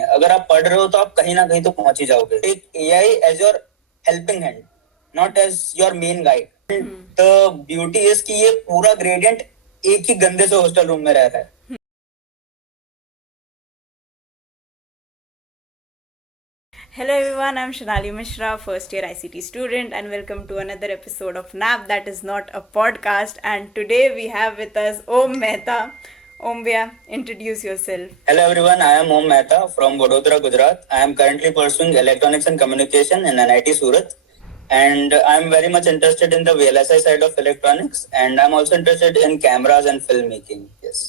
अगर आप पढ़ रहे हो तो आप कहीं ना कहीं तो पहुंच ही जाओगे. Take AI as your helping hand, not as your main guide. The beauty is कि ये पूरा ग्रेडियंट एक ही गंदे से हॉस्टल रूम में रह रहा है. Hello everyone, I'm Shanali Mishra, first year ICT student, and welcome to another episode of NAP that is not a podcast. And today we have with us Om Mehta. Om Bhaiya, introduce yourself. Hello everyone, I am Om Mehta from Vadodara, Gujarat. I am currently pursuing electronics and communication in NIT Surat. And I am very much interested in the VLSI side of electronics, and I'm also interested in cameras and filmmaking. Yes.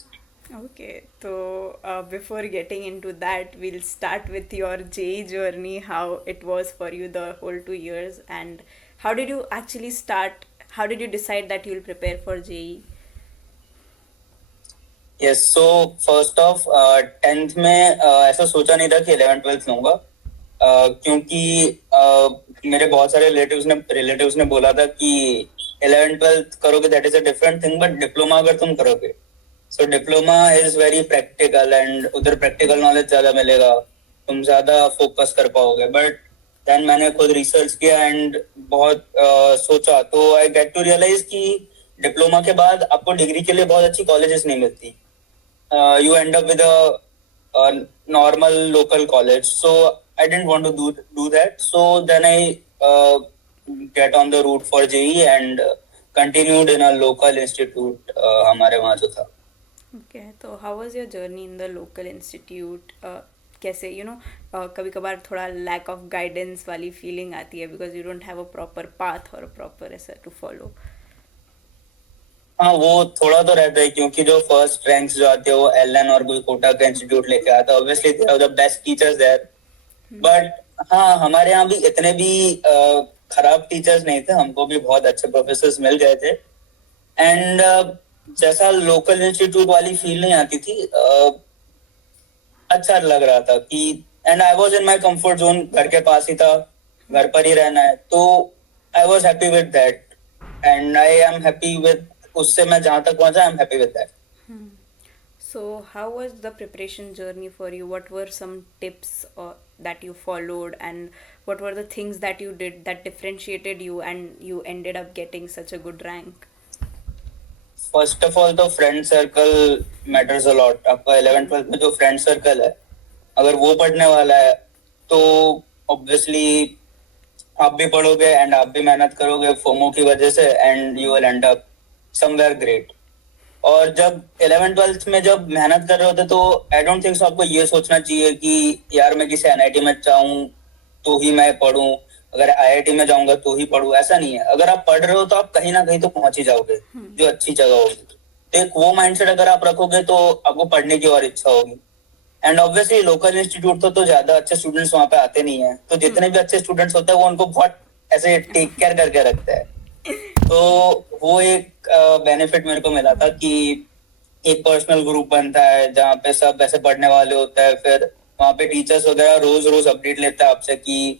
Okay, so before getting into that, we'll start with your JEE journey, how it was for you the whole 2 years, and how did you actually start? How did you decide that you'll prepare for JEE? Yes, so first of 10th में ऐसा सोचा नहीं था कि 11th 12th लूंगा. क्योंकि मेरे बहुत सारे रिलेटिव्स ने बोला था कि 11th 12th करोगे that is a different thing, but diploma अगर तुम करोगे, so diploma is very practical and उधर प्रैक्टिकल नॉलेज ज्यादा मिलेगा, तुम ज्यादा फोकस कर पाओगे. बट देन मैंने खुद रिसर्च किया एंड बहुत सोचा, तो आई गेट टू रियलाइज कि डिप्लोमा के बाद आपको डिग्री के लिए बहुत अच्छी कॉलेजेस नहीं मिलती. You end up with a normal local college. So I didn't want to do that. So then I get on the route for JEE and continued in a local institute. हमारे वहाँ जो था. Okay, so how was your journey in the local institute? कैसे कभी कभार थोड़ा lack of guidance वाली feeling आती है because you don't have a proper path or a proper ऐसा to follow. हाँ, वो थोड़ा तो रहता है क्योंकि जो फर्स्ट रैंक्स जो आते हैं वो एलएन और कोई कोटा का इंस्टीट्यूट लेके आता है. Obviously they are the best teachers there. But हाँ, हमारे यहाँ भी इतने भी खराब टीचर्स नहीं थे, हमको भी बहुत अच्छे प्रोफेसर्स मिल गए थे. एंड जैसा लोकल इंस्टीट्यूट वाली फील नहीं आती थी, अच्छा लग रहा था कि and I was in my comfort zone. घर के पास ही था, घर पर ही रहना है, तो I was happy with that and I am happy with उससे मैं जहां तक पहुंचा. I am happy with that. So how was the preparation journey for you? What were some tips that you followed, and what were the things that you did that differentiated you and you ended up getting such a good rank? First of all तो friend circle matters a lot. आपका 11th 12th में जो friend circle है, अगर वो पढ़ने वाला है तो ऑब्वियसली आप भी पढ़ोगे एंड आप भी मेहनत करोगे फोमो की वजह से, and you will end up somewhere great. और जब 11th 12th में जब मेहनत कर रहे होते तो आई डोंट थिंक आपको ये सोचना चाहिए कि यार मैं किसी एनआईटी में जाऊं तो ही मैं पढ़ूं, अगर आईआईटी में जाऊंगा तो ही पढ़ूं. ऐसा नहीं है. अगर आप पढ़ रहे हो तो आप कहीं ना कहीं तो पहुंच ही जाओगे जो अच्छी जगह होगी. तो एक वो माइंडसेट अगर आप रखोगे तो आपको पढ़ने की और इच्छा होगी. एंड ऑब्वियसली लोकल इंस्टीट्यूट तो ज्यादा अच्छे स्टूडेंट्स वहां पे आते नहीं है, तो जितने भी अच्छे स्टूडेंट्स होते हैं वो उनको बहुत ऐसे टेक केयर करके रखते हैं. तो वो एक बेनिफिट मेरे को मिला था कि एक पर्सनल ग्रुप बनता है जहाँ पे सब ऐसे पढ़ने वाले होते हैं. फिर वहाँ पे टीचर्स वगैरह रोज रोज अपडेट लेते हैं आपसे कि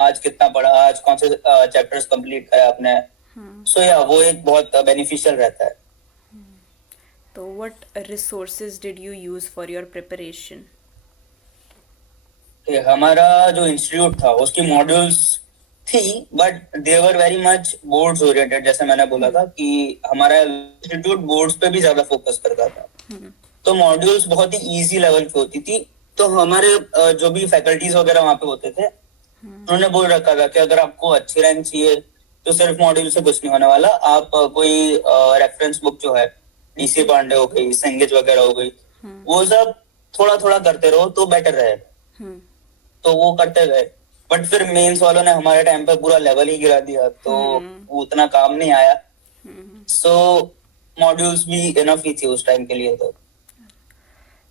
आज कितना पढ़ा, आज कौन से चैप्टर्स कंप्लीट करे आपने. सो या वो एक बहुत बेनिफिशियल रहता है. So what resources did you use for your preparation? हमारा जो इंस्टीट्यूट था उसकी मॉड्यूल्स थी, but they were very much boards oriented. जैसे मैंने बोला था कि हमारा इंस्टीट्यूट बोर्ड्स पे भी ज्यादा फोकस करता था, तो मॉड्यूल्स बहुत ही इजी लेवल पे होती थी. तो हमारे जो भी फैकल्टीज वगैरह वहाँ पे होते थे, उन्होंने बोल रखा था कि अगर आपको अच्छी रैंक चाहिए तो सिर्फ मॉड्यूल से कुछ नहीं होने वाला. आप कोई रेफरेंस बुक जो है, डीसी पांडे हो गई, संगीत वगैरह हो गई, वो सब थोड़ा थोड़ा करते रहो तो बेटर रहेगा. तो वो करते गए. बट फिर मेंस वालों ने हमारे टाइम पे पूरा लेवल ही गिरा दिया, तो वो उतना काम नहीं आया. सो मॉड्यूल्स भी इनफ ही थी उस टाइम के लिए.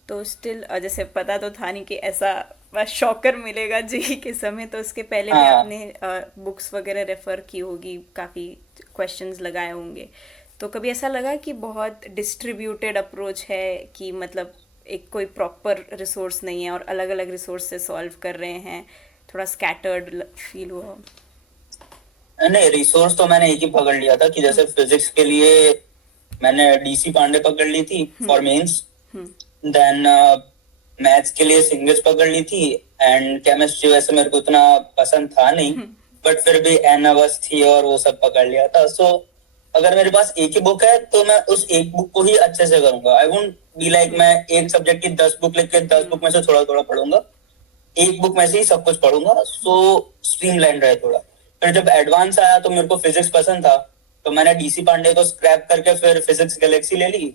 तो स्टिल जैसे पता तो था नहीं कि ऐसा शॉकर मिलेगा जी के समय, तो उसके पहले भी आपने बुक्स वगैरह रेफर की होगी, काफ़ी क्वेश्चंस लगाए होंगे. तो कभी ऐसा लगा कि बहुत डिस्ट्रीब्यूटेड अप्रोच है कि मतलब एक कोई प्रॉपर रिसोर्स नहीं है और अलग अलग रिसोर्स से सॉल्व कर रहे हैं, थोड़ा स्कैटर्ड फील हुआ? नहीं, रिसोर्स तो मैंने एक ही पकड़ लिया था कि जैसे फिजिक्स के लिए मैंने डीसी पांडे पकड़ ली थी फॉर मेंस. देन मैथ्स के लिए सिंगल्स पकड़ ली थी, एंड केमिस्ट्री वैसे मेरे को उतना पसंद था नहीं, बट फिर भी एनावस थी और वो सब पकड़ लिया था. सो अगर मेरे पास एक ही बुक है तो मैं उस एक बुक को ही अच्छे से करूंगा. आई वोंट बी लाइक मैं एक सब्जेक्ट की 10 बुक लिख के 10 बुक में से थोड़ा थोड़ा पढ़ूंगा. एक बुक में से ही सब कुछ पढ़ूंगा, सो स्ट्रीमलाइन रहे थोड़ा. फिर जब एडवांस आया तो मेरे को फिजिक्स पसंद था, तो मैंने डीसी पांडे को स्क्रैप करके फिर फिजिक्स गैलेक्सी ले ली,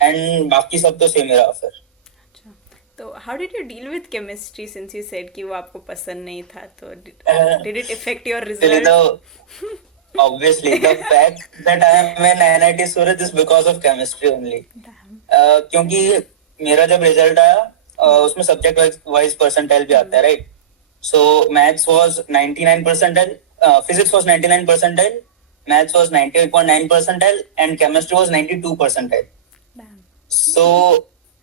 एंड बाकी सब तो सेम ही रहा फिर. अच्छा, तो how did you deal with chemistry since you said कि वो आपको पसंद नहीं था, तो did it effect your result? Obviously, the fact that I am in NIT Surat is because of chemistry only. क्योंकि मेरा जब रिजल्ट आया उसमें सब्जेक्ट वाइज परसेंटाइल भी आता है, right? So maths was 99 percentile, physics was 99 percentile, maths was 98.9 percentile and chemistry was 92 percentile. So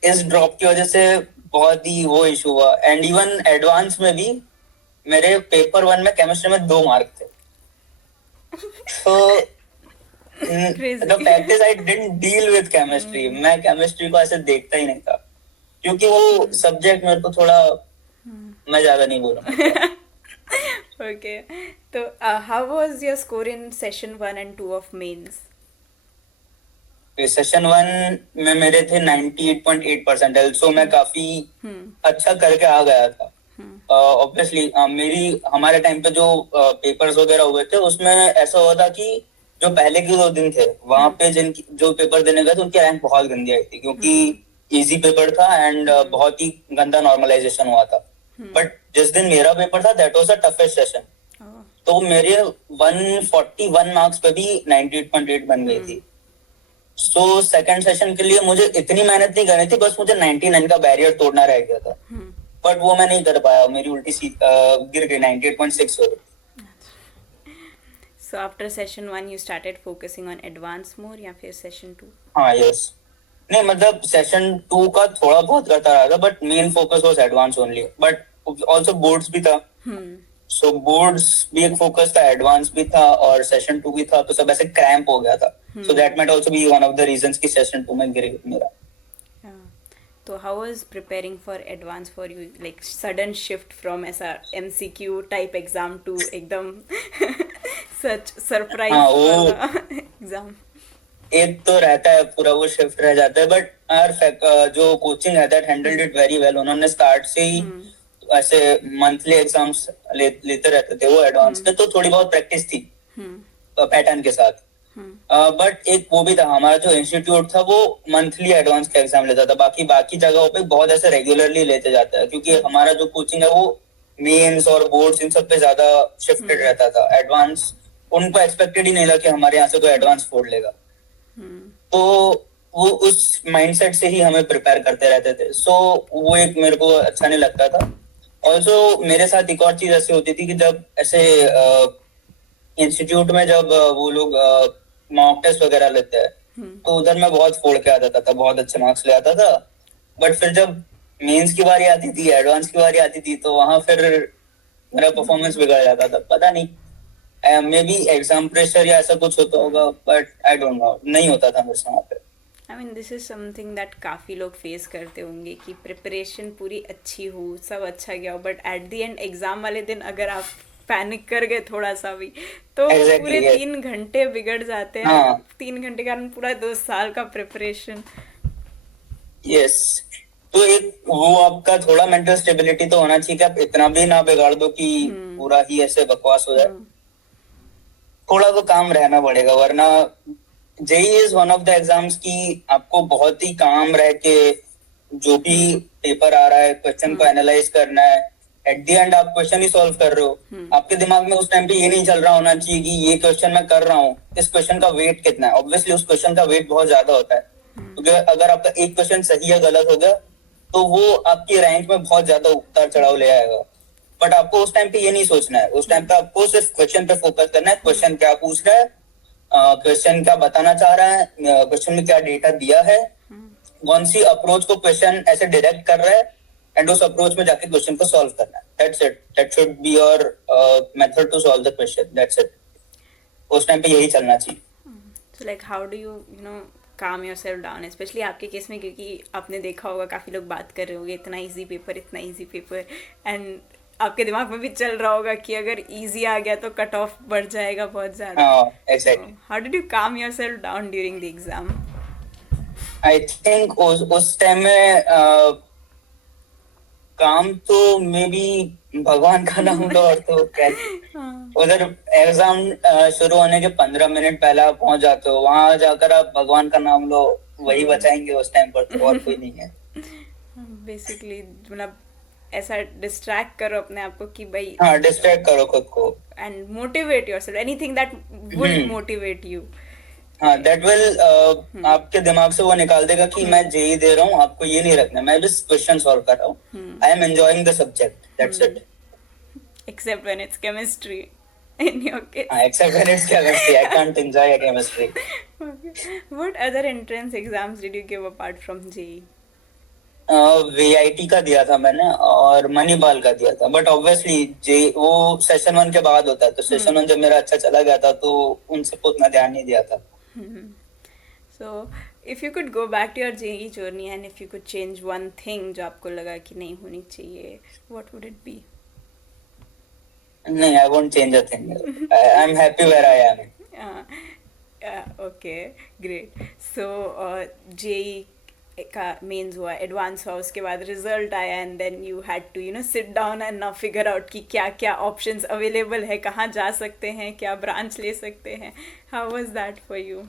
इस drop की वजह से बहुत ही वो इशू हुआ. एंड इवन एडवांस में भी मेरे पेपर 1 में केमिस्ट्री में 2 मार्क थे. So the fact is I didn't deal with chemistry. मैं केमिस्ट्री को ऐसे देखता ही नहीं था, क्योंकि वो सब्जेक्ट मेरे को थोड़ा, मैं ज्यादा नहीं बोलूँगा. Okay, तो how was your score in session 1 and 2 of mains? Session 1 में मेरे थे 98.8 परसेंटाइल, सो मैं काफी अच्छा करके आ गया था. ऑब्वियसली मेरी हमारे टाइम पे जो पेपर्स वगैरह हुए थे उसमें ऐसा हुआ था कि जो पहले के 2 दिन थे वहां पे जिनकी जो पेपर देने गए थे उनकी रैंक बहुत गंदी आई थी, क्योंकि इजी पेपर था एंड बहुत ही गंदा नॉर्मलाइजेशन हुआ था. बट जिस दिन मेरा पेपर था that was the toughest session, तो मेरे 141 मार्क्स पे भी 98.8 बन गई थी. सो सेकंड सेशन के लिए मुझे इतनी मेहनत नहीं करनी थी, बस मुझे 99 का बैरियर तोड़ना रह गया था, बट वो मैं नहीं कर पाया. मेरी उल्टी सीट गिर गई, 98.6 हो गई. So after session 1 you started focusing on advanced more या फिर session 2? हाँ, यस. नहीं मतलब सेशन 2 का थोड़ा बहुत करता रहा था, but main focus was advance only. But also boards भी था, सो बोर्ड्स भी एक फोकस था, एडवांस भी था और सेशन 2 भी था, तो सब ऐसे क्रैम्प हो गया था. So that might also be one of the reasons कि सेशन 2 में गिर गया मेरा. तो how was preparing for advance for you, like sudden shift from ऐसा MCQ type exam to एकदम such surprise वाला exam? एक तो रहता है पूरा वो शिफ्ट रह जाता है, बट आवर जो कोचिंग है that handled it very well. उन्होंने स्टार्ट से ही ऐसे मंथली एग्जाम्स लेते रहते थे वो एडवांस में, तो थोड़ी बहुत प्रैक्टिस थी पैटर्न के साथ. बट एक वो भी था, हमारा जो इंस्टीट्यूट था वो मंथली एडवांस का एग्जाम लेता था. बाकी जगहों पे बहुत ऐसे रेगुलरली लेते जाता है, क्योंकि हमारा जो कोचिंग है वो मेंस और बोर्ड्स इन सब पे ज्यादा शिफ्टेड रहता था. एडवांस उनको एक्सपेक्टेड ही नहीं था कि हमारे यहाँ से कोई एडवांस फोड़ लेगा, तो वो उस माइंडसेट से ही हमें प्रिपेयर करते रहते थे. सो वो एक मेरे को अच्छा नहीं लगता था. ऑल्सो मेरे साथ एक और चीज ऐसी होती थी कि जब ऐसे इंस्टीट्यूट में जब वो लोग मॉक टेस्ट वगैरह लेते हैं तो उधर मैं बहुत फोड़ के आ जाता था, बहुत अच्छे मार्क्स ले आता था. बट फिर जब मेंस की बारी आती थी, एडवांस की बारी आती थी, तो वहां फिर मेरा परफॉर्मेंस बिगड़ जाता था. पता नहीं, मे बी एग्जाम प्रेशर या ऐसा कुछ होता होगा, बट आई डोंट नो, नहीं होता था मेरे वहां पे. I mean this is something that काफ़ी लोग फेस करते होंगे कि प्रिपरेशन पूरी अच्छी हो, सब अच्छा गया हो, but at the end exam वाले दिन अगर आप पैनिक कर गए थोड़ा सा भी तो पूरे 3 घंटे बिगड़ जाते हैं. 3 घंटे का पूरा 2 साल का प्रिपरेशन. यस, तो एक वो आपका थोड़ा मेंटल स्टेबिलिटी तो होना चाहिए कि आप इतना भी ना बिगाड़ दो कि पूरा ही ऐसे बकवास हो जाए. थोड़ा तो काम रहना पड़ेगा, वरना JEE is one of the exams की आपको बहुत ही काम रह के जो भी पेपर आ रहा है क्वेश्चन को एनालाइज करना है. एट द एंड आप क्वेश्चन ही सॉल्व कर रहे हो. आपके दिमाग में उस टाइम पे ये नहीं चल रहा होना चाहिए कि ये क्वेश्चन मैं कर रहा हूँ, इस क्वेश्चन का वेट कितना है. ऑब्वियसली उस क्वेश्चन का वेट बहुत ज्यादा होता है, क्योंकि अगर आपका एक क्वेश्चन सही या गलत हो गया तो वो आपकी रैंक में बहुत ज्यादा उतार चढ़ाव ले आएगा. बट आपको उस टाइम पे ये नहीं सोचना है. उस टाइम पे आपको सिर्फ क्वेश्चन पे फोकस करना है. क्वेश्चन क्या पूछ रहा है, क्वेश्चन क्या बताना चाह रहा है, क्वेश्चन में क्या डेटा दिया है, कौन सी अप्रोच को क्वेश्चन ऐसे डायरेक्ट कर रहा है, एंड उस अप्रोच में जाके क्वेश्चन को सॉल्व करना है. That's it. That should be your method to solve the question. That's it. उस टाइम पे यही चलना चाहिए. So like how do you know काम योरसेल्फ डाउन, स्पेशली आपके केस में, क्योंकि आपने देखा होगा काफ़ी लोग बात कर रहे होंगे इतना इजी पेपर, इतना इजी पेपर, एंड आपके दिमाग में भी चल रहा होगा कि अगर इजी आ गया तो कट ऑफ बढ़ जाएगा बहुत ज़्यादा. हाँ तो एग्जैक्टली. हाउ डिड यू काम yourself down during the exam? I think उस टाइम में काम तो मे बी भगवान का नाम लो और तो क्या. उधर एग्जाम शुरू होने के 15 मिनट पहले आप पहुंच जाते हो, वहां जाकर आप भगवान का नाम लो, वही बचाएंगे उस टाइम पर, तो और कोई नहीं है. बेसिकली मतलब ऐसा डिस्ट्रैक्ट करो अपने आप को कि भाई, हाँ डिस्ट्रैक्ट करो खुद को. And motivate yourself, anything that would motivate you. हाँ दैट विल आपके दिमाग से वो निकाल देगा कि मैं जेई दे रहा हूँ, आपको ये नहीं रखना, मैं बस क्वेश्चन सॉल्व कर रहा हूँ, I am enjoying the subject, that's it. Except when it's chemistry in your case. Except when it's chemistry, I can't enjoy a chemistry. Okay. What other entrance exams did you give apart from JEE? VIT का दिया था मैंने और मणिपाल का दिया था, but obviously जे वो session 1 के बाद होता है, तो सेशन 1 जब मेरा अच्छा चला गया था तो उनसे उतना ध्यान नहीं दिया था. So, if you could go back to your JEE journey and if you could change one thing जो आपको लगा कि नहीं होनी चाहिए, what would it be? नहीं, I won't change a thing. I'm happy where I am. Okay, great. So, JEE का mains हुआ, एडवांस हुआ, उसके बाद रिजल्ट आया, and then you had to sit down and now figure out कि क्या क्या ऑप्शंस अवेलेबल है, कहाँ जा सकते हैं, क्या ब्रांच ले सकते हैं. How was that for you?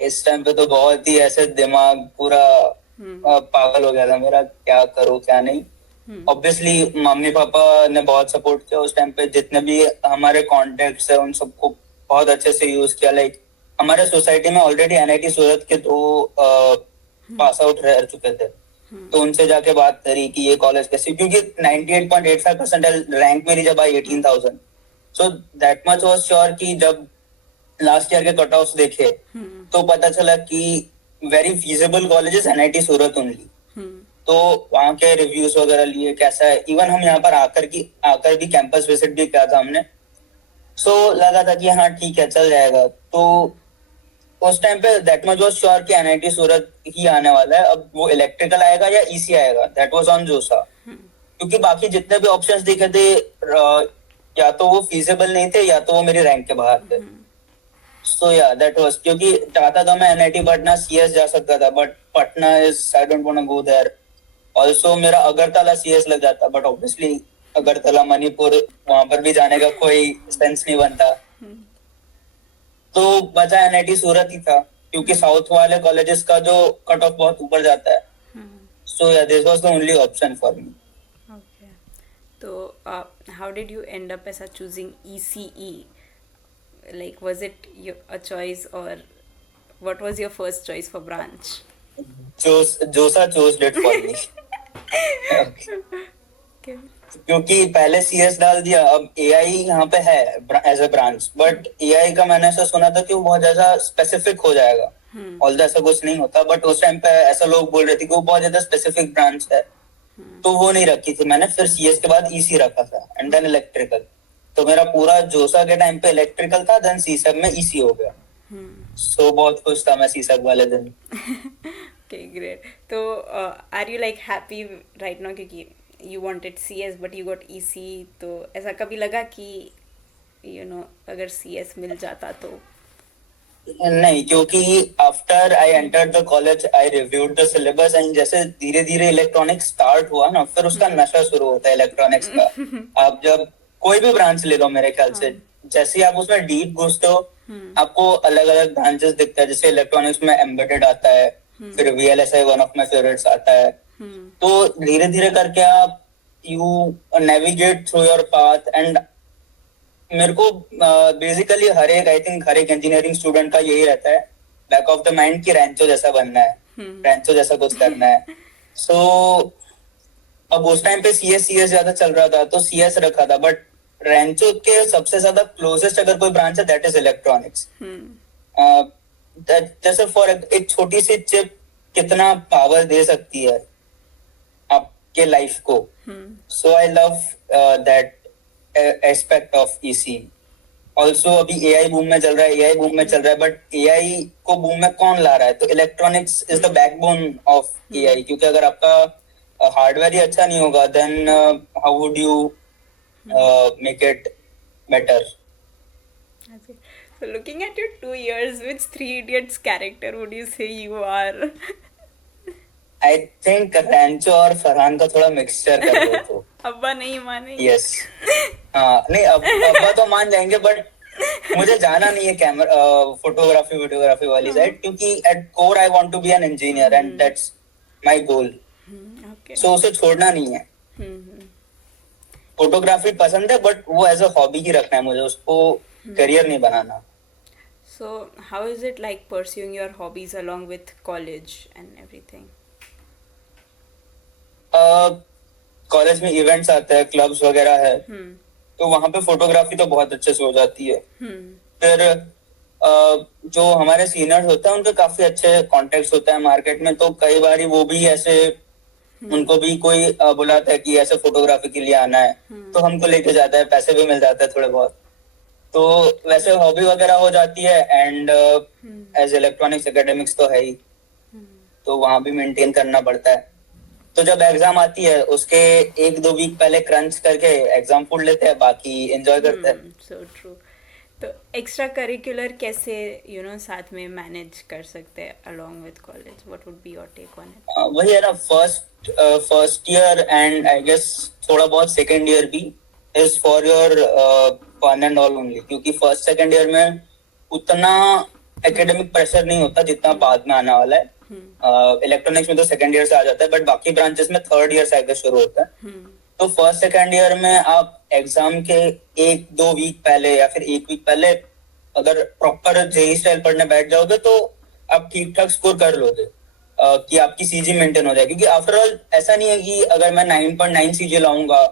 इस टाइम पे तो बहुत ही ऐसे दिमाग पूरा पागल हो गया था मेरा, क्या करूँ क्या नहीं. ऑब्वियसली मम्मी पापा ने बहुत सपोर्ट किया उस टाइम पे, जितने भी हमारे कॉन्टेक्ट्स है उन सबको बहुत अच्छे से यूज किया. लाइक हमारे सोसाइटी में ऑलरेडी एनआईटी सूरत के 2 पास आउट रह चुके थे, तो उनसे जाके बात करी कि ये कॉलेज कैसे, क्योंकि 98.85% रैंक मेरी जब आई 18,000, so that much was sure कि जब लास्ट ईयर के कट ऑफ्स देखे तो पता चला कि वेरी फीजिबल कॉलेजेस एनआईटी सूरत ओनली. तो वहाँ के रिव्यूज वगैरह लिए कैसा है, इवन हम यहाँ पर आकर भी कैंपस विजिट भी किया था हमने. सो लगा था कि हाँ ठीक है चल जाएगा. तो उस टाइम पे दैट मच वाज श्योर कि एनआईटी सूरत ही आने वाला है. अब वो इलेक्ट्रिकल आएगा या ईसी आएगा, दैट वाज ऑन जोसा, क्योंकि बाकी जितने भी ऑप्शंस दिखे थे या तो वो फीजिबल नहीं थे या तो वो मेरी रैंक के बाहर थे. सो या दैट वाज, क्योंकि चाहता था मैं एनआईटी पटना सीएस जा सकता था, but Patna is I don't want to go there. Also मेरा अगरतला सीएस लग जाता, बट ऑब्वियसली अगरतला मणिपुर, वहां पर भी जाने का कोई सेंस नहीं बनता. तो बचा एनआईटी सूरत ही था, क्योंकि साउथ वाले कॉलेजेस का जो कट ऑफ बहुत ऊपर जाता है. सो या this was the only option for me. Okay. So, how did you end up as a choosing ECE? Like, was it a choice, or what was your first choice for branch? जोसा chose it for me. Okay. क्योंकि पहले CS डाल दिया, अब AI यहाँ पे है as a branch, but AI का मैंने ऐसा सुना था कि वो बहुत ज्यादा स्पेसिफिक हो जाएगा. ऑल्दो ऐसा कुछ नहीं होता, बट उस टाइम पे ऐसा लोग बोल रहे थे कि वो बहुत ज्यादा स्पेसिफिक ब्रांच है, तो वो नहीं रखी थी मैंने. फिर सीएस के बाद ईसी रखा था एंड देन इलेक्ट्रिकल. तो मेरा पूरा जोसा के टाइम पे इलेक्ट्रिकल था, देन सीसब में ईसी हो गया. सो बहुत खुश था मैं सीसब वाले दिन. Okay, great. So, are you like happy right now क्योंकि you wanted CS but you got EC, तो ऐसा कभी लगा कि अगर CS मिल जाता तो? नहीं, क्योंकि after I entered the college I reviewed the syllabus, and जैसे धीरे धीरे इलेक्ट्रॉनिक्स स्टार्ट हुआ ना, फिर उसका नशा शुरू होता है इलेक्ट्रॉनिक्स का. आप जब कोई भी ब्रांच ले लो मेरे ख्याल से, जैसे ही आप उसमें डीप घुसते हो आपको अलग अलग ब्रांचेस दिखता है. जैसे इलेक्ट्रॉनिक्स में एम्बेडेड आता है, फिर VLSI one of my favourites आता है. तो धीरे धीरे करके आप you navigate through your path. And मेरे को बेसिकली हर एक इंजीनियरिंग स्टूडेंट का यही रहता है बैक ऑफ द माइंड कि रैंचो जैसा बनना है, रैंचो जैसा कुछ करना है. सो अब उस टाइम पे सीएस ज्यादा चल रहा था तो सीएस रखा था, बट रैंचो के सबसे ज्यादा क्लोजेस्ट अगर कोई ब्रांच है दैट इज इलेक्ट्रॉनिक्स. जैसे फॉर एक छोटी सी चिप कितना पावर दे सकती है आपके लाइफ को. So I love that aspect of EC. Also अभी एआई बूम में चल रहा है, एआई बूम में चल रहा है, बट एआई को बूम में कौन ला रहा है? तो electronics is the backbone of AI, क्योंकि अगर आपका हार्डवेयर ही अच्छा नहीं होगा, then how would you make it better? Okay. So looking at your 2 years, which Three Idiots character would you say you are? I think Rancho और फरहान का थोड़ा मिक्सचर कर दो तो। अब्बा नहीं मानेंगे। यस। हाँ नहीं, अब अब्बा तो मान जाएंगे, बट मुझे जाना नहीं है कैमरा फोटोग्राफी वीडियोग्राफी वाली साइड, क्योंकि at core I want to be an engineer and that's my goal. Okay. So उसे छोड़ना नहीं है। हम्म। फोटोग्राफी पसंद है, बट वो एज अ हॉबी ही रखना है मुझे, उसको करियर नहीं बनाना। So how is it like pursuing your hobbies along with college and everything? College में इवेंट्स आते हैं, क्लब्स वगैरह है, हम्म। तो वहां पे फोटोग्राफी तो बहुत अच्छे से हो जाती है। हम्म। फिर जो हमारे सीनियर्स होते हैं उनके काफी अच्छे कॉन्टेक्ट्स होते हैं मार्केट में, तो कई बार वो भी ऐसे उनको भी कोई बुलाता है कि ऐसे फोटोग्राफी के लिए आना है, तो हमको लेके जाता है, पैसे भी मिल जाते हैं थोड़े बहुत। तो वैसे हॉबी वगैरह हो जाती है, एंड एज इलेक्ट्रॉनिक्स एकेडमिक्स तो है ही, तो वहां भी मेंटेन करना पड़ता है। तो जब एग्जाम आती है उसके 1-2 वीक पहले क्रंच करके एग्जाम पढ़ लेते हैं, बाकी एंजॉय करते हैं। So true. तो एक्स्ट्रा करिकुलर कैसे साथ में मैनेज कर सकते हैं along with college? What would be your take on it? वही है ना, first year and I guess थोड़ा बहुत सेकेंड ईयर भी is for your fun and all only, क्योंकि फर्स्ट सेकेंड ईयर में उतना एकेडमिक प्रेशर नहीं होता जितना बाद में आने वाला है। इलेक्ट्रॉनिक्स में तो सेकेंड ईयर से आ जाता है, बट बाकी ब्रांचेस में थर्ड ईयर से आगे शुरू होता है। तो फर्स्ट सेकेंड ईयर में आप एग्जाम के 1-2 वीक पहले या फिर 1 वीक पहले अगर प्रॉपर जेई स्टाइल पढ़ने बैठ जाओगे तो आप ठीक ठाक स्कोर कर लोगे, कि आपकी सीजी मेंटेन हो जाए। क्योंकि आफ्टर ऑल ऐसा नहीं है कि अगर मैं 9.9 सीजी लाऊंगा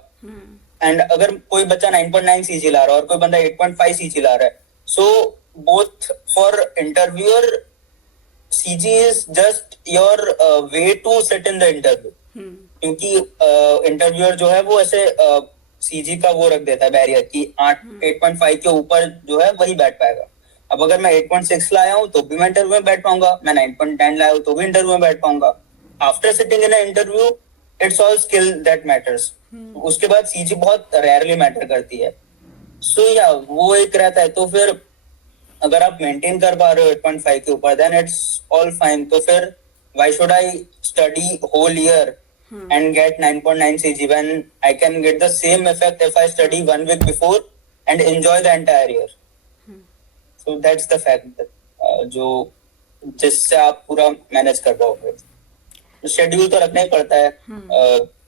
एंड अगर कोई बच्चा 9.9 सीजी ला रहा है और कोई बंदा 8.5 सीजी ला रहा है, so both for interviewer CG is just your way to sit in the interview. क्योंकि इंटरव्यूअर जो है वो ऐसे सीजी का वो रख देता है बैरियर कि 8.5 के ऊपर जो है वही बैठ पाएगा। अब अगर मैं 8.6 लाया हूँ तो भी मैं इंटरव्यू में बैठ पाऊंगा, मैं 9.10 लाया हूँ तो भी इंटरव्यू में बैठ पाऊंगा। After sitting in interview it's all skill that matters. उसके बाद सीजी बहुत रेयरली मैटर करती है। सो या वो एक रहता है। तो फिर अगर आप मेंटेन कर पा रहे हो 8.5 के ऊपर, देन इट्स ऑल फाइन। तो फिर why should I study whole year and get 9.9 CG when I can get the same effect if I study 1 week before and enjoy the entire year. So that's the fact that, जो जिससे आप पूरा manage कर पाओगे। Schedule तो रखना ही पड़ता है,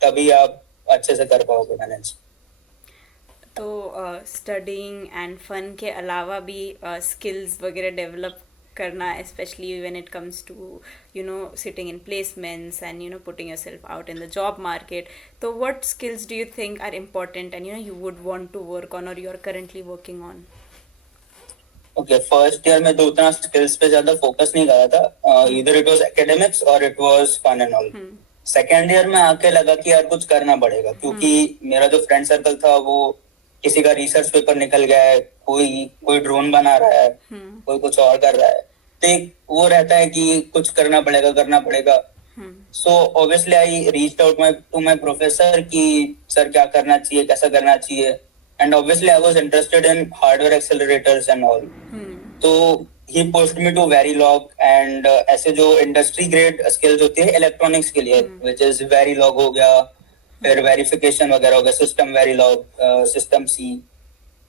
तभी आप अच्छे से कर पाओगे मैनेज। तो स्टडिंग एंड फन के अलावा भी स्किल्स वगैरह डेवलप करना, especially when it comes to sitting in placements and putting yourself out in the job market. So what skills do you think are important and you would want to work on or you are currently working on? Okay, first year में तो उतना skills पे ज्यादा focus नहीं करा था, इधर it was academics और it was fun and all. Second year में आके लगा कि यार कुछ करना पड़ेगा, क्योंकि मेरा जो फ्रेंड सर्कल था वो किसी का रिसर्च पेपर निकल गया है, कोई ड्रोन बना रहा है, कोई कुछ और कर रहा है। तो एक वो रहता है कि कुछ करना पड़ेगा। So obviously I reached out to my professor कि सर क्या करना चाहिए, कैसा करना चाहिए, and obviously I was interested in hardware accelerators and all. तो he posted me to Verilog and ऐसे जो इंडस्ट्री ग्रेड स्किल्स होती है इलेक्ट्रॉनिक्स के लिए, विच इज वेरीलॉग हो गया, फिर वेरिफिकेशन वगैरह हो गया, सिस्टम वेरीलॉग, सिस्टम सी,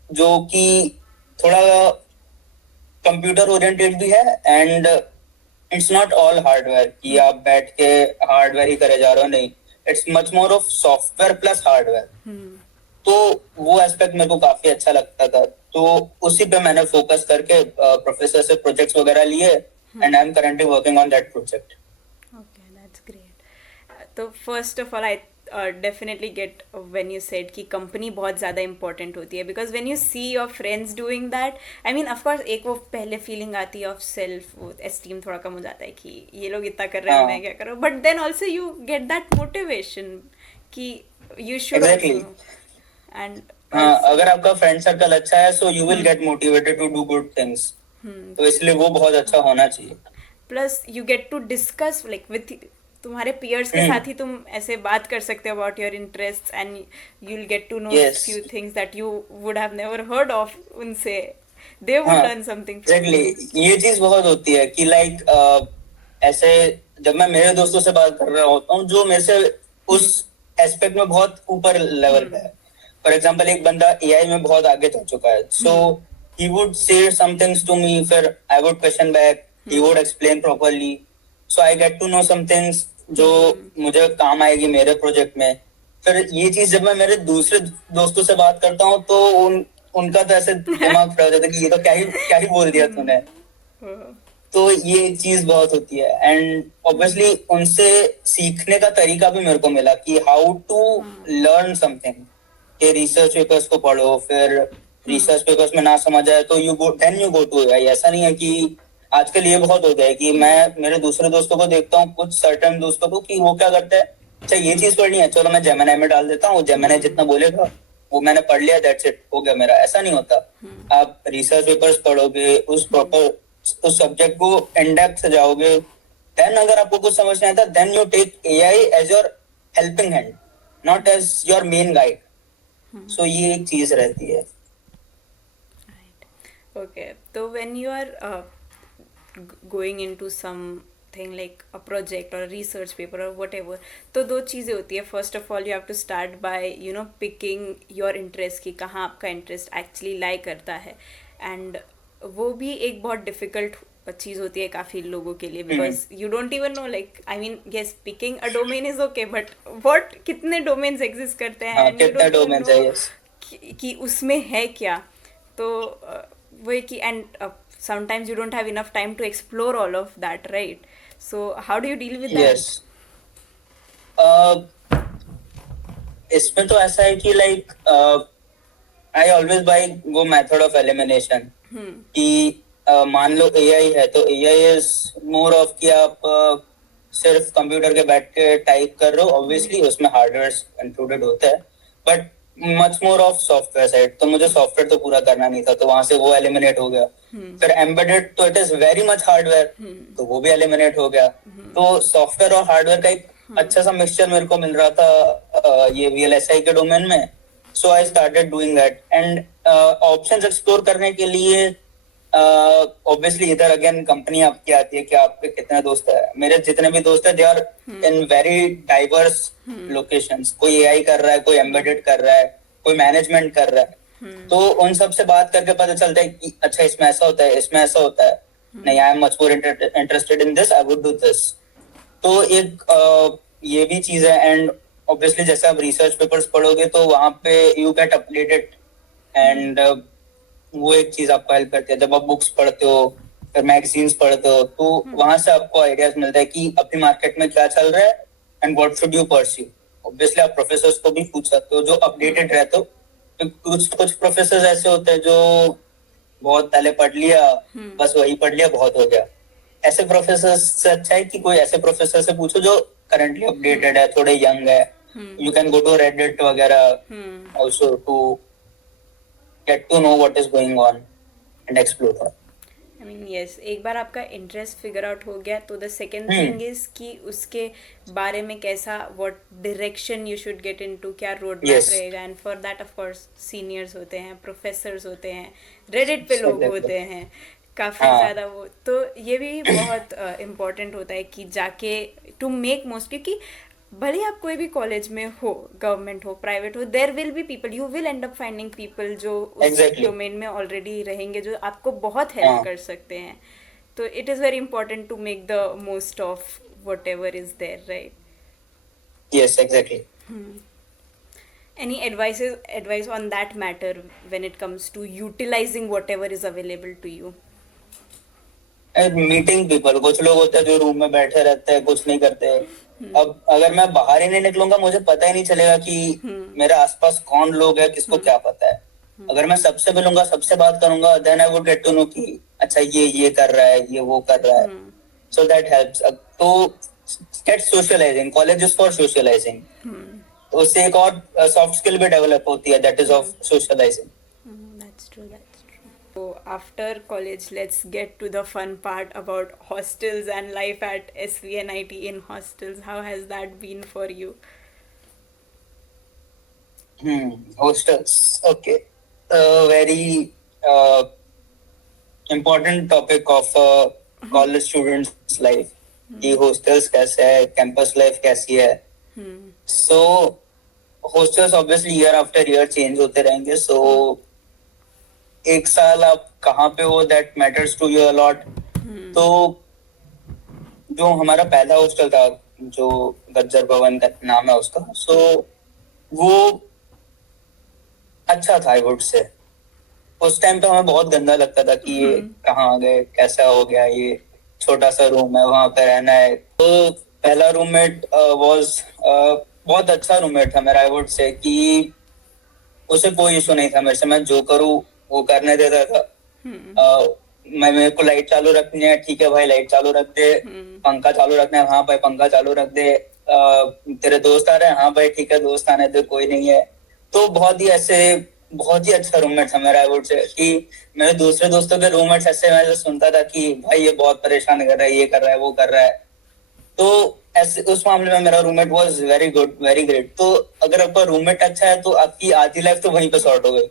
जो कि थोड़ा कंप्यूटर ओरिएंटेड भी है and it's not all hardware कि आप बैठ के हार्डवेयर ही करे जा रहे हो, नहीं, it's much more of software plus hardware. तो वो एस्पेक्ट मेरे को काफी अच्छा लगता था, तो उसी पे मैंने फोकस करके प्रोफेसर से प्रोजेक्ट्स वगैरह लिए and I am currently working on that project. Okay, that's great. तो first of all I definitely get when you said कि कंपनी बहुत ज़्यादा इंपॉर्टेंट होती है, because when you see your friends doing that, I mean of course एक वो पहले feeling आती है ऑफ सेल्फ, वो एस्टीम थोड़ा कम हो जाता है कि ये लोग इतना कर रहे हैं, मैं क्या करूँ, but then also you get that motivation कि यू शुड। एंड हाँ, Also, अगर आपका फ्रेंड सर्कल अच्छा है so you will get motivated to do good things, तो इसलिए वो बहुत अच्छा होना चाहिए। Plus you get to discuss like with तुम्हारे पियर्स के हम्म। साथ ही तुम ऐसे बात कर सकते हो about your interest and you will get to know yes. Few things that you would have never heard of उनसे, दे वुड हाँ, learn something from you. Exactly, ये चीज बहुत होती है कि लाइक ऐसे जब मैं मेरे दोस्तों से बात कर रहा होता हूँ जो मेरे से उस एस्पेक्ट में बहुत ऊपर लेवल पे है, फॉर एग्जाम्पल एक बंदा एआई में बहुत आगे जा चुका है, सो he would say some things to me, फिर I would question back, he would explain properly, so I get to know some things जो मुझे काम आएगी मेरे प्रोजेक्ट में। फिर ये चीज जब मैं मेरे दूसरे दोस्तों से बात करता हूँ तो उनका तो ऐसे दिमाग खराब हो जाता है कि ये तो क्या ही बोल दिया तूने। तो ये एक चीज बहुत होती है, एंड ऑब्वियसली उनसे सीखने का तरीका भी मेरे को मिला कि हाउ टू लर्न समथिंग, कि रिसर्च पेपर्स को पढ़ो, फिर रिसर्च पेपर्स में ना समझ आए तो यू गो टू एआई। ऐसा नहीं है कि आजकल ये बहुत हो गया है कि मैं मेरे दूसरे दोस्तों को देखता हूँ, कुछ सर्टेन दोस्तों को, कि वो क्या करते हैं, अच्छा ये चीज पढ़नी है चलो मैं जेमिनी में डाल देता हूँ, जेमिनी जितना बोलेगा वो मैंने पढ़ लिया, दैट्स इट, हो गया मेरा। ऐसा नहीं होता, आप रिसर्च पेपर्स पढ़ोगे, उस प्रॉपर उस सब्जेक्ट को इन डेप्थ से जाओगे, देन अगर आपको कुछ समझ नहीं आता then you take AI as your helping hand, not as your main guide. So ये एक चीज रहती है। Okay, so when you are going into something like a project or a research paper or whatever, तो दो चीज़ें होती है. First of all, you have to start by picking your interest कि कहाँ आपका interest actually lie करता है, and वो भी एक बहुत difficult चीज़ होती है काफ़ी लोगों के लिए, because you don't even know, like I mean yes, picking a domain is okay, but what कितने domains exist करते हैं, हाँ, and you कितना don't even डोमेन know चाहिए। कि उसमें है क्या. तो वो है कि and sometimes you don't have enough time to explore all of that, right? So how do you deal with that? Yes, इसमें तो ऐसा है कि लाइक आई ऑलवेज बाय वो मेथड ऑफ एलिमिनेशन, कि मान लो एआई है तो एआई इज मोर ऑफ कि आप सिर्फ कंप्यूटर के बैठ के टाइप कर रहे हो, ऑब्वियसली उसमें हार्डवेयर इंक्लूडेड होता है, but much more of software side, तो मुझे सॉफ्टवेयर तो पूरा करना नहीं था, तो वहां से वो एलिमिनेट हो गया। फिर एम्बेडेड तो it is very much hardware, तो वो भी एलिमिनेट हो गया। तो सॉफ्टवेयर और हार्डवेयर का एक अच्छा सा मिक्सचर मेरे को मिल रहा था ये वीएलएसआई के डोमेन में, so I started doing that, and options explore करने के लिए ऑब्वियसली इधर अगेन कंपनी आपकी आती है कि आपके कितने दोस्त है। मेरे जितने भी दोस्त है they are in very diverse locations, कोई एआई कर रहा है, कोई एम्बेडेड कर रहा है, कोई मैनेजमेंट कर रहा है, तो उन सब से बात करके पता चलता है कि अच्छा इसमें ऐसा होता है, इसमें ऐसा होता है, नहीं I am much more interested in this, I would do this. तो एक ये भी चीज है, एंड ऑब्वियसली जैसे आप रिसर्च पेपर्स पढ़ोगे तो वहां पे यू गेट अपडेटेड, एंड वो एक चीज आपको हेल्प करती है। जब आप बुक्स पढ़ते हो, फिर मैगजीन्स पढ़ते हो, तो वहां से आपको आइडियाज मिलता है कि अपनी मार्केट में क्या चल रहा है and what should you pursue. Obviously आप प्रोफेसर्स को भी पूछ सकते हो जो अपडेटेड रहते हो, तो कुछ प्रोफेसर्स ऐसे होते हैं जो बहुत पहले पढ़ लिया, बस वही पढ़ लिया, बहुत हो गया। ऐसे प्रोफेसर से अच्छा है कि कोई ऐसे प्रोफेसर से पूछो जो करंटली अपडेटेड है, थोड़े यंग है। You can go to Reddit वगैरह also to get to know what is going on and explore that. I mean, yes, एक बार आपका इंटरेस्ट फिगर आउट हो गया तो द सेकेंड थिंग इज कि उसके बारे में कैसा, what direction you should get into, क्या रोड मैप Yes. रहेगा, and for that of course seniors होते हैं, प्रोफेसर्स होते हैं, रेडिट पे लोग Exactly. होते हैं काफ़ी हाँ। ज़्यादा। वो तो ये भी बहुत इम्पोर्टेंट होता है कि जाके टू मेक मोस्ट, क्योंकि भले ही आप कोई भी कॉलेज में हो, गवर्नमेंट हो, प्राइवेट हो, there will be people, you will end up finding people जो उस Exactly. डोमेन में ऑलरेडी रहेंगे, जो आपको बहुत हेल्प हाँ। कर सकते हैं. तो it is very important to make the most of whatever is there, right? Yes, exactly. Any advice on that matter when it comes to utilizing whatever is available to you? Meeting people, कुछ लोग होते हैं जो room में बैठे रहते हैं, कुछ नहीं करते। अब अगर मैं बाहर ही नहीं निकलूंगा मुझे पता ही नहीं चलेगा कि मेरे आसपास कौन लोग हैं, किसको क्या पता है। अगर मैं सबसे मिलूंगा, सबसे बात करूंगा, then I would get to know कि अच्छा ये कर रहा है, ये वो कर रहा है, सो दैट हेल्प्स। तो get socializing, college is for socializing. उससे एक और सॉफ्ट स्किल भी डेवलप होती है, that is of socializing. That's true, that's true. So after college, let's get to the fun part about hostels and life at SVNIT in hostels. How has that been for you? Hostels, okay. Very important topic of college students life, कि hostels कैसे है, campus life कैसी है. So hostels obviously year after year change होते रहेंगे. So एक साल आप कहाँ पे हो, that matters to you a lot. तो जो हमारा पहला हॉस्टल था, जो गज्जर भवन का नाम है उसका, so वो अच्छा था, आई वुड से. उस टाइम पे हमें बहुत गंदा लगता था कि ये कहाँ आ गए, कैसा हो गया, ये छोटा सा रूम है, वहां पे रहना है. तो पहला रूममेट वाज बहुत अच्छा रूममेट था मेरा, आई वुड से, कि उसे कोई इशू नहीं था मेरे से. मैं जो करूँ वो करने देता था. मेरे को लाइट चालू रखनी है, ठीक है भाई लाइट चालू रख दे. पंखा चालू रखना है, हाँ भाई पंखा चालू रख दे. तेरे दोस्त आ रहे हैं, हाँ भाई ठीक है दोस्त आने दे, कोई नहीं है. तो बहुत ही अच्छा रूममेट था मेरा, आई वुड से, कि मेरे दूसरे दोस्तों के रूममेट्स ऐसे मैं सुनता था कि भाई ये बहुत परेशान कर रहा है, ये कर रहा है, वो कर रहा है. तो ऐसे उस मामले में मेरा roommate was very good, very great. तो अगर आपका रूममेट अच्छा है तो आपकी आधी लाइफ तो वहीं पे सॉर्ट हो गई.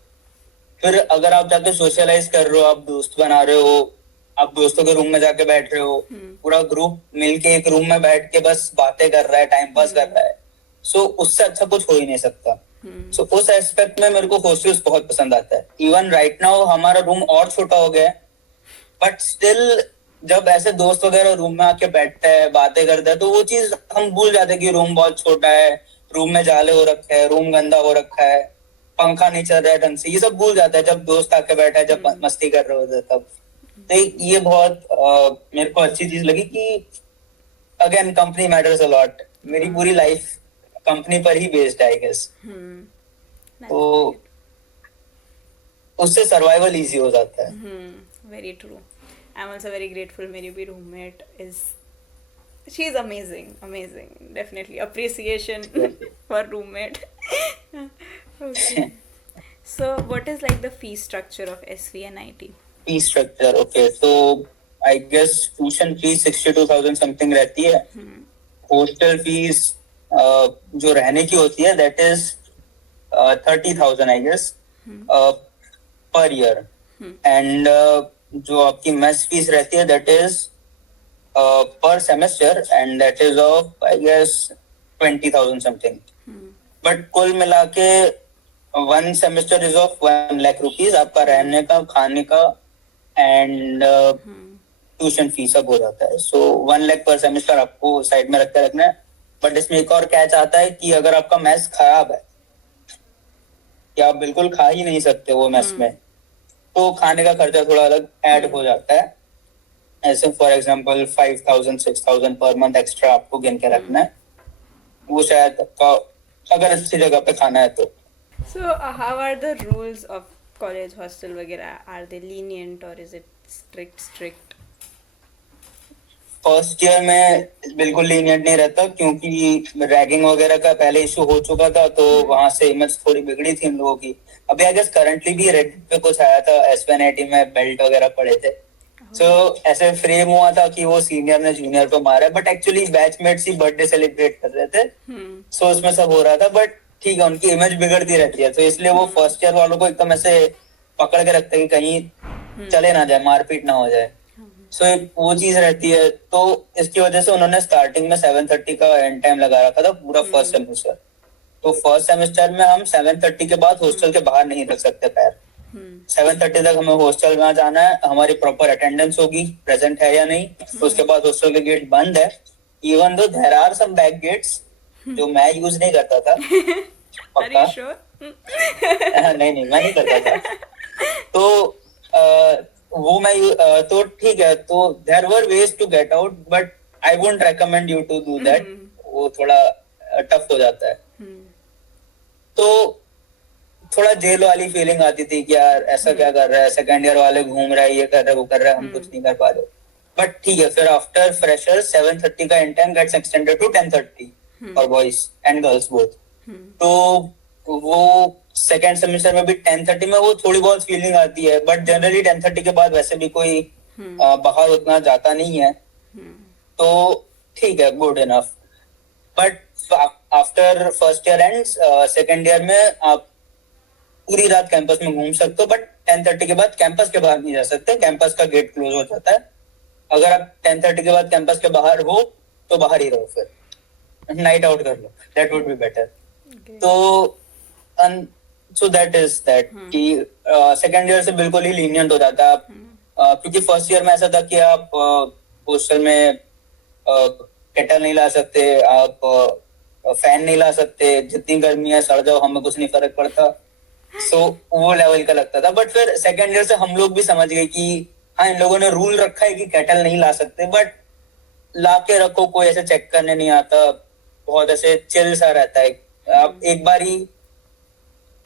फिर अगर आप जाके सोशलाइज कर रहे हो, आप दोस्त बना रहे हो, आप दोस्तों के रूम में जाके बैठ रहे हो, पूरा ग्रुप मिलके एक रूम में बैठ के बस बातें कर रहा है, टाइम पास कर रहा है, सो उससे अच्छा कुछ हो ही नहीं सकता. सो उस एस्पेक्ट में मेरे को हॉस्टल्स बहुत पसंद आता है. इवन राइट नाउ हमारा रूम और छोटा हो गया है, बट स्टिल जब ऐसे दोस्त वगैरह रूम में आके बैठते हैं, बातें करते हैं, तो वो चीज हम भूल जाते हैं कि रूम बहुत छोटा है, रूम में जाले हो रखे हैं, रूम गंदा हो रखा है, पंखा नहीं चल रहा है ढंग से. ये सब भूल जाता है जब दोस्त आके बैठा है, जब मस्ती कर रहे होते हैं तब. तो ये बहुत मेरे को अच्छी चीज लगी कि again company matters a lot. मेरी पूरी लाइफ कंपनी पर ही बेस्ड है, आई गेस. तो उससे सर्वाइवल इजी हो जाता है. Very true. I am also very grateful. मेरी भी roommate is she is amazing. Definitely appreciation for roommate. Okay. So what is like the fee structure of SVNIT? Fee structure, okay. So I guess tuition fees 62,000 something रहती है. Hostel fees जो रहने की होती है that is 30,000 I guess per year. And जो आपकी mess fees रहती है that is per semester and that is of I guess 20,000 something. But कुल मिला के 1 semester is of 1 lakh rupees. आपका रहने का, खाने का एंड ट्यूशन फीस सब हो जाता है. सो 1 lakh पर सेमेस्टर आपको साइड में रखना है. बट इसमें एक और कैच आता है कि अगर आपका मैथ्स खराब है कि आप बिल्कुल खा ही नहीं सकते वो मैथ्स में, तो खाने का खर्चा थोड़ा अलग ऐड हो जाता है. ऐसे for example 5,000 6,000 per month extra आपको गिन के रखना है. वो शायद आपका अगर अच्छी जगह पे खाना है तो. So how are the rules of college hostel वगैरह? Are they lenient or is it strict? First year में बिल्कुल लीनियंट नहीं रहता, क्योंकि रैगिंग वगैरह का पहले इशू हो चुका था, तो वहां से इमेज थोड़ी बिगड़ी थी इन लोगों की. अभी आई गेस करंटली भी रेडिट पे कुछ आया था, एसवीएनआईटी में बेल्ट वगैरह पड़े थे. सो ऐसे फ्रेम हुआ था कि वो सीनियर ने जूनियर को मारा, but actually batchmates he birthday celebrate कर रहे थे. सो उसमें सब हो रहा था, बट ठीक है उनकी इमेज बिगड़ती रहती है, तो इसलिए वो फर्स्ट ईयर वालों को एकदम ऐसे पकड़ के रखते हैं कि कहीं चले ना जाए, मारपीट ना हो जाए. सो वो चीज रहती है. तो इसकी वजह से उन्होंने स्टार्टिंग में 7:30 का एंड टाइम लगा रखा था पूरा फर्स्ट सेमेस्टर. तो फर्स्ट सेमेस्टर में हम 7:30 के बाद हॉस्टल के बाहर नहीं रख सकते पैर. 7:30 तक हमें हॉस्टल में जाना है, हमारी प्रॉपर अटेंडेंस होगी, प्रेजेंट है या नहीं. उसके बाद हॉस्टल के गेट बंद है. Even though there are some back gates जो मैं यूज नहीं करता था. पक्का नहीं मैं नहीं करता था. तो वो मैं तो ठीक है. तो there were ways to get out, but I wouldn't recommend you to do that. वो थोड़ा टफ हो जाता है. तो थोड़ा जेल वाली फीलिंग आती थी कि यार ऐसा क्या कर रहा है, सेकंड ईयर वाले घूम रहा है, ये कर रहा है, वो कर रहा है, हम कुछ नहीं कर पा रहे. बट ठीक है, फिर आफ्टर फ्रेशर 7:30 का end time gets extended to 10:30 for boys and girls both. तो वो सेकेंड सेमेस्टर में भी 10:30 में वो थोड़ी बहुत फीलिंग आती है, बट जनरली 10:30 के बाद वैसे भी कोई बाहर उतना जाता नहीं है, तो ठीक है, good enough. But after first year and second year में आप पूरी रात कैंपस में घूम सकते हो, बट 10:30 के बाद कैंपस के बाहर नहीं जा सकते, कैंपस का गेट क्लोज हो जाता है। अगर आप 10:30 के बाद कैंपस के बाहर हो तो बाहर ही रहो, फिर नाइट आउट कर लो, दैट वुड बी बेटर। तो सो दैट इज दैट कि सेकेंड ईयर से बिल्कुल ही लीनियंट हो जाता है आप, क्योंकि फर्स्ट ईयर में ऐसा था कि आप हॉस्टल में केटल नहीं ला सकते, आप फैन नहीं ला सकते, जितनी गर्मी है सड़ जाओ, हमें कुछ नहीं फर्क पड़ता। सो वो लेवल का लगता था। बट फिर सेकेंड ईयर से हम लोग भी समझ गए कि हाँ, इन लोगों ने रूल रखा है कि केटल नहीं ला सकते, बट ला के रखो, कोई ऐसे चेक करने नहीं आता, बहुत ऐसे चिल सा रहता है। आप एक बार ही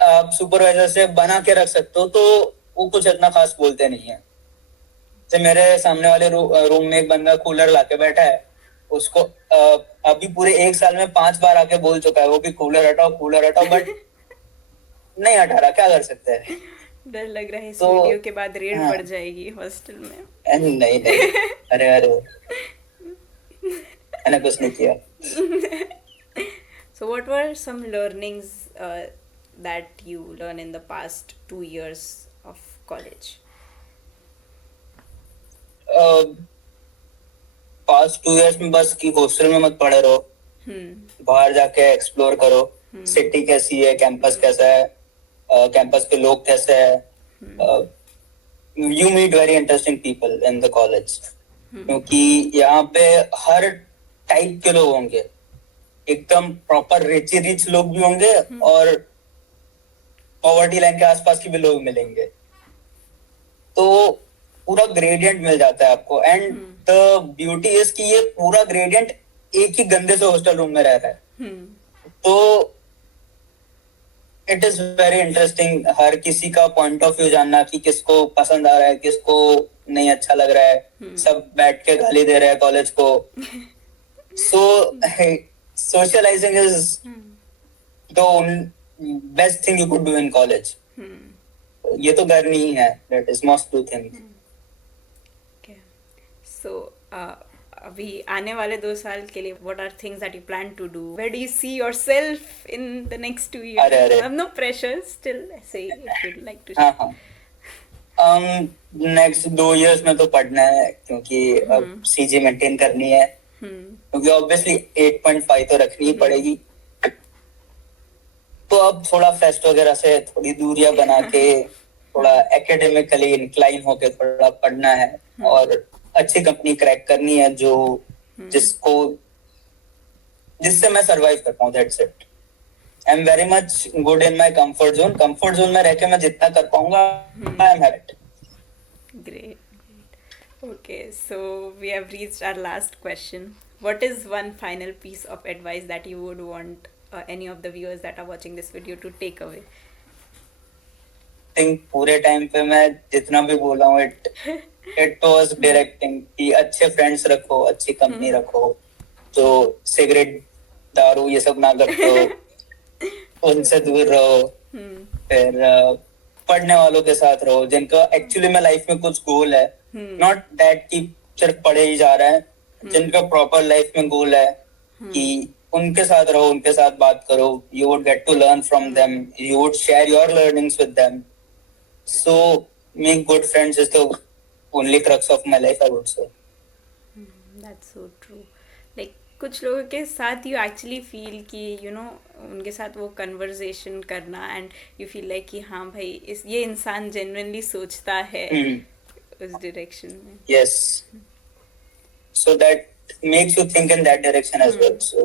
आप सुपरवाइजर से बना के रख सकते हो, तो वो कुछ इतना खास बोलते नहीं है। जैसे मेरे सामने वाले रूम में एक बंदा कूलर लाके बैठा है, उसको अभी पूरे 1 साल में 5 बार आके बोल चुका है वो कि कूलर हटाओ, बट नहीं हटा रहा, क्या कर सकते हैं। डर लग रहा है इस तो वीडियो के बाद रेड हाँ, बढ़ जाएगी हॉस्टल में। नहीं नहीं, अरे अरे, मैंने कुछ नहीं किया। So what were some learnings that you learned in the past 2 years of college? Past 2 years में बस कि हॉस्टल में मत पड़े रहो, बाहर जाके एक्सप्लोर करो, सिटी कैसी है, कैंपस कैसा है, कैंपस के लोग कैसे हैं। You meet very interesting people in the college, क्योंकि यहाँ पे हर टाइप के लोग होंगे, एकदम प्रॉपर रिच लोग भी होंगे और पॉवर्टी लाइन के आसपास के भी लोग मिलेंगे, तो पूरा ग्रेडियंट मिल जाता है आपको। एंड द ब्यूटी इज कि ये पूरा ग्रेडियंट एक ही गंदे से हॉस्टल रूम में रह रहा है, तो इट इज वेरी इंटरेस्टिंग हर किसी का पॉइंट ऑफ व्यू जानना कि किसको पसंद आ रहा है, किसको नहीं अच्छा लग रहा है। सब बैठ के गाली दे रहे हैं कॉलेज को। So socialising is the best thing you could do in college. ये तो करनी ही है, that is most to thing. So अभी आने वाले 2 साल के लिए what are things that you plan to do? Where do you see yourself in the next 2 years? अरे I have no pressure, still say if you'd like to हाँ share. हाँ, next 2 years में तो पढ़ना है, क्योंकि अब सीजी मेंटेन करनी है, क्योंकि ऑब्वियसली 8.5 तो रखनी ही पड़ेगी। तो अब थोड़ा फेस्ट वगैरह से थोड़ी दूरियां बना के थोड़ा एकेडमिकली इंक्लाइन होके थोड़ा पढ़ना है और अच्छी कंपनी क्रैक करनी है जो जिससे मैं सरवाइव कर पाऊँ, that's it. I am very much good in my comfort zone में रह के मैं जितना कर पाऊंगा, I am happy. Great. Okay, so we have reached our last question. What is one final piece of advice that you would want any of the viewers that are watching this video to take away? Think पूरे time पे मैं जितना भी बोला हूँ, it was directing कि अच्छे friends रखो, अच्छी कंपनी रखो, जो सिगरेट दारू ये सब ना करते हो उनसे दूर रहो। फिर पढ़ने वालों के साथ रहो जिनका एक्चुअली में लाइफ में कुछ गोल है, नॉट दैट कि सिर्फ पढ़े ही जा रहा है, जिनका प्रॉपर लाइफ में गोल है कि उनके साथ रहो, उनके साथ बात करो। You would get to learn from them, you would share your learnings with them. So make good friends is the only crux of my life, I would say. That's so true. Like कुछ लोगों के साथ you actually feel कि you know उनके साथ वो conversation करना and you feel like कि हाँ भाई ये इंसान genuinely सोचता है उस direction में. Yes. So that makes you think in that direction as well. So.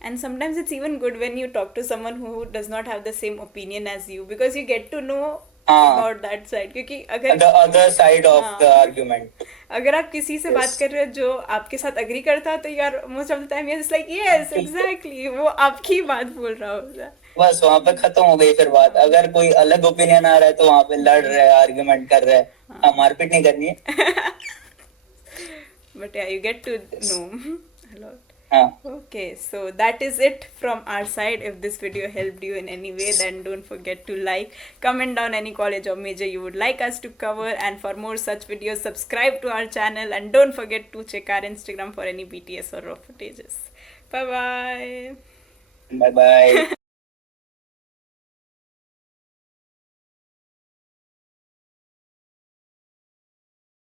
And sometimes it's even good when you talk to someone who does not have the same opinion as you, because you get to know about that side. क्योंकि अगर the other side of the argument, अगर आप किसी से बात कर रहे हो जो आपके साथ अग्री करता है, तो यार most of the time you like yes exactly वो आपकी बात बोल रहा होता है, बस वहाँ पे खत्म हो गई फिर बात। अगर कोई अलग ओपिनियन आ रहा है तो वहाँ पे लड़ रहे हैं, आर्गुमेंट कर रहे हैं, मारपीट नहीं करनी है। But yeah you get to know a lot. हाँ Okay, so that is it from our side. If this video helped you in any way, then don't forget to like, comment down any college or major you would like us to cover, and for more such videos, subscribe to our channel, and don't forget to check our Instagram for any BTS or raw footages. Bye bye. Bye bye